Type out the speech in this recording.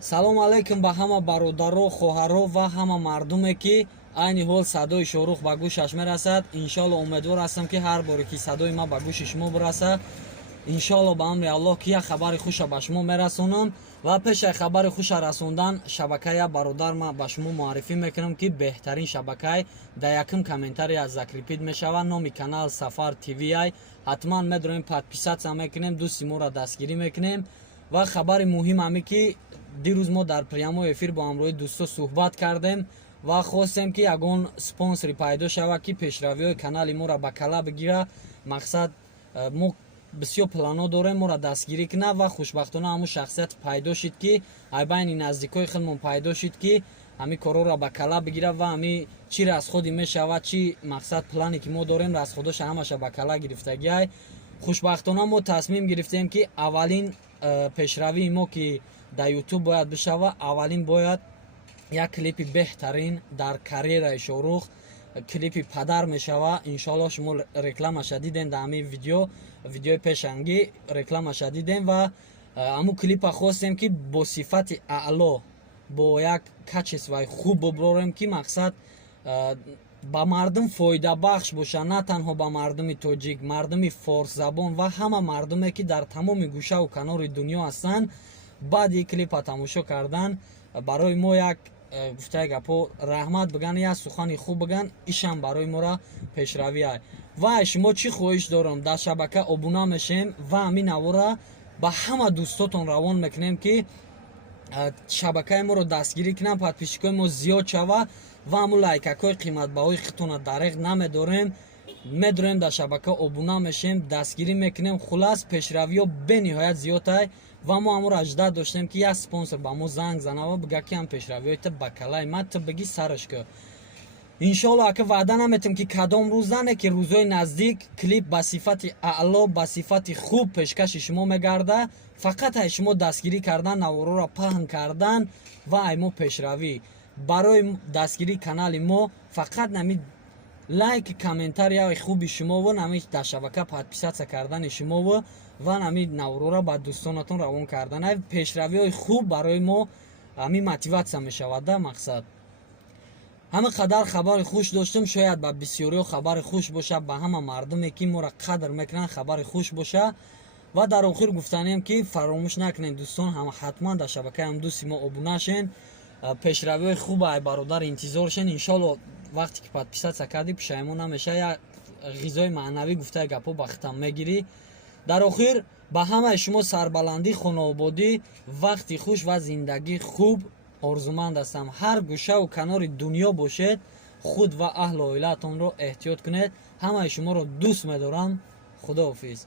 салом алейкум ба ҳама бародаро, хоҳаро ва ҳама мардуме ки айни ҳол садои Шорух ба гӯшаш мерасад. Иншоалло умедвор ҳастам ки ҳар боре ки садои ман ба гӯши шумо бирасад, иншоалло ба амри Аллоҳ ки як хабари хуша ба шумо мерасонам. Ва пеши хабари хуша расондан шабакаи бародар ман ба шумо муаррифӣ мекунам ки беҳтарин шабакаи дар якум комментария закрепид мешавад. Номи канал Сафар ТВ. ҳатман медонем подписатсия мекунем, дӯсти моро дастгирӣ мекунем. ва хабари муҳим ҳаме ки дирӯз мо дар прямои эфир бо ҳамроҳи дӯсто суҳбат кардем ва хостем ки ягон спонсори пайдо шавад ки пешравиҳои канали моро ба кала бигира. Мақсад мо бисёр плано дорем моро дастгирӣ кунад ва хушбахтона ҳамун шахсият пайдо шид ки ай байни наздикои худмон пайдо шид ки ҳамин корҳоро ба кала бигира ва ҳамин чи расходи мешавад, чи мақсад плане ки мо дорем расходоша ҳамаша ба кала гирифтагиай. хушбахтона мо тасмим гирифтем ки аввалин пешравии мо ки дар ютуб бояд бишава, аввалин бояд як клипи беҳтарин дар карьераи Шорух, клипи падар мешава. Иншоалло шумо рекламаша дидем дар ҳамин видеои пешангӣ рекламаша дидем ва ҳамун клипа хостем ки бо сифати аъло, бо як качествои хуб буброрем ки мақсад ба мардум фоидабахш боша, на танҳо ба мардуми тоҷик, мардуми форсзабон ва ҳама мардуме ки дар тамоми гӯшаву канори дунё ҳастанд. баъди клипа тамошо кардан барои мо як гуфтаи гапо раҳмат биган, як сухани хуб биган, ишам барои моро пешравиай. ва шумо чӣ хоҳиш дорам, дар шабака обуна мешем ва ҳамин навора ба ҳама дӯстотон равон мекунем ки шабакаи моро дастгирӣ кунам, подписчикои мо зиёд шава ва ҳамун лайкакҳои қиматбаҳои хитона дареғ намедорем. медорем дар шабака обуна мешем, дастгирӣ мекунем. хулас пешравиҳо бениҳоят зиёдай ва мо ҳамонро аҷда доштем ки як спонсор ба мо занг зана ва бига ки ҳам пешравиҳоита ба калаи ман ту биги сараш кӯ. иншоалло ака ваъда наметем ки кадом рӯза не ки рӯзҳои наздик клип ба сифати аъло, ба сифати хуб пешкаши шумо мегарда. фақат ай шумо дастгирӣ кардан, навороро паҳн кардан ва ай мо пешравӣ. барои дастгирии канали мо фақат нами лайк, комментарияи хуби шумову нами дар шабака подписатсия кардани шумову ва нами навороро ба дӯстонатон равон кардан. ай пешравиҳои хуб барои мо ҳамин мотиватсия мешавад. да мақсад ҳама қадар хабари хуш доштем, шояд ба бисёриҳо хабари хуш боша, ба ҳама мардуме ки моро қадр мекунанд хабари хуш боша. ва дар охир гуфтанем ки фаромӯш накунем дӯстон, ҳатман дар шабакаи ҳамдӯсти мо обуна шен, пешравиҳои хуб ай бародар интизор шен. иншоалло вақте ки подписатсия кардӣ пушаймон намеша, як ғизои маънавӣ гуфтаи гапо ба хитам мегирӣ. дар охир ба ҳамаи шумо сарбаландӣ, хонаободӣ, вақти хуш ва зиндагии хуб орзуманд ҳастам. ҳар гӯшаву канори дунё бошед, худ ва аҳли оилаатонро эҳтиёт кунед. ҳамаи шуморо дӯст медорам. худоҳофиз.